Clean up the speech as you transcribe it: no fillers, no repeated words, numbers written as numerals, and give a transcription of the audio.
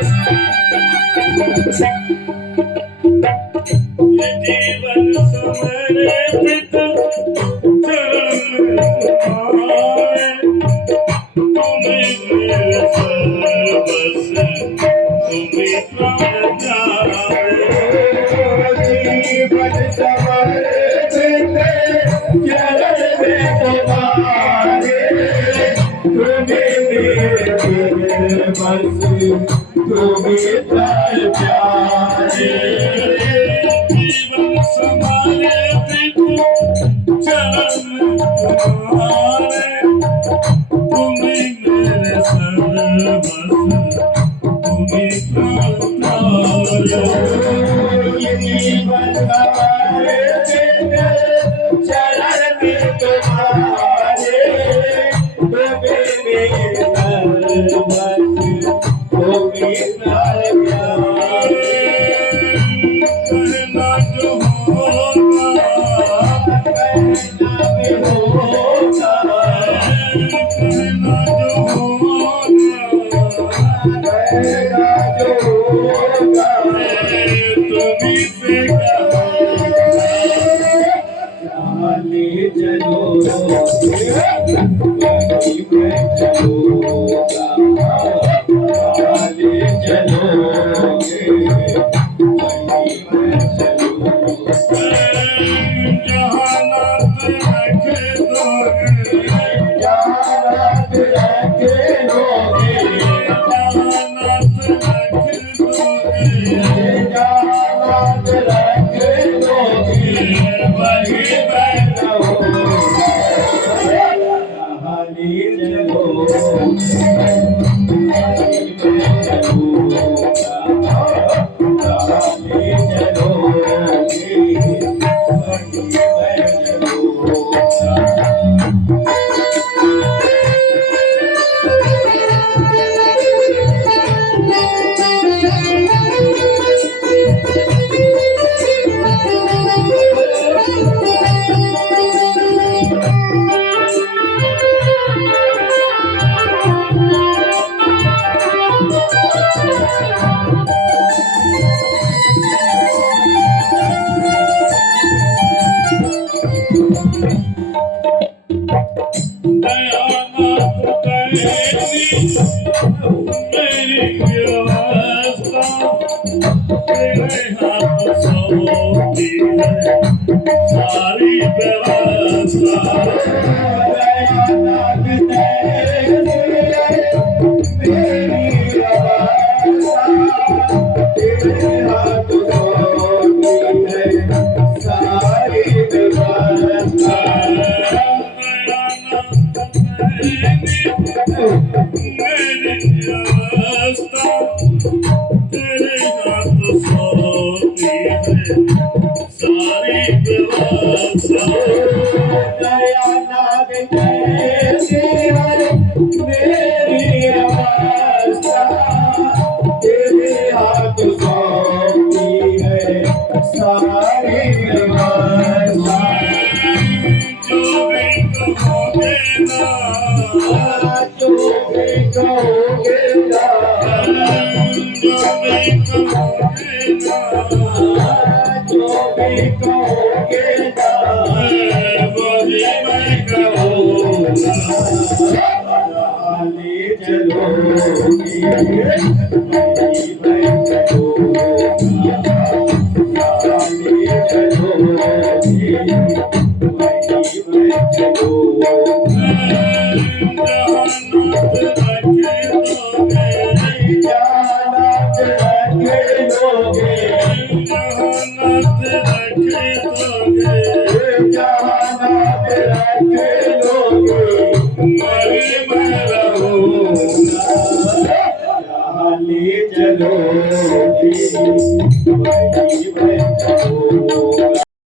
जीवन समर्पित चरण तुम्हारे, तुम्हें मेरे सर्वस्व, तुम्हें प्राण प्यारे। जीवन समर्पित चरण तुम्हारे, तुम्हें मेरे सर्वस्व, तुम्हें प्राण प्यारे। जीवन समर्पित चरण तुम्हारे, तुम्हें मेरे सर्वस्व, तुम्हें प्राण प्यारे। जीवन समर्पित चरण तुम्हारे, तुम्हें मेरे सर्वस्व, तुम्हें प्राण प्यारे। कहना जो होगा, कहना भी होगा, कहना जो होगा, कहना जो होगा, तुम्हीं से कहा। जहाँ ले चलो वहीं मैं चलूँगा, जहाँ ले चलोगे वहीं मैं चलूँगा। जहाँ नाथ रखे दोगे, जहाँ रात रखे लोगे, जहाँ नाथ रखे दोगे, जहाँ रात रखे लोगे, वहीं मैं जहाँ ले चलो वहीं मैं चलूँगा, जहाँ ले चलोगे वहीं मैं चलूँगा। दयानाथ कैसी मेरी व्यवस्था, तेरे हाथ सौंपी है सारी व्यवस्था। दयानाथ मेरी अवस्था, तेरे हाथ सौंपी है सारी व्यवस्था। मेरी अवस्था, तेरे हाथ सौंपी है सारी व्यवस्था। दयानाथ मेरी अवस्था, तेरे हाथ सौंपी है सारी व्यवस्था। जो भी कहोगे ना, जो भी कहोगे ना, जो भी कहोगे ना, जो भी कहोगे ना, वही मैं कहूँगा। जहाँ ले चलोगे वहीं मैं चलूँगा, जहाँ ले चलोगे वहीं मैं चलूँगा। जहाँ नाथ रखे दोगे, जहाँ नाथ रखे लोगे, वहीं मैं रहूँगा। जहाँ ले चलोगे वहीं मैं चलूँगा,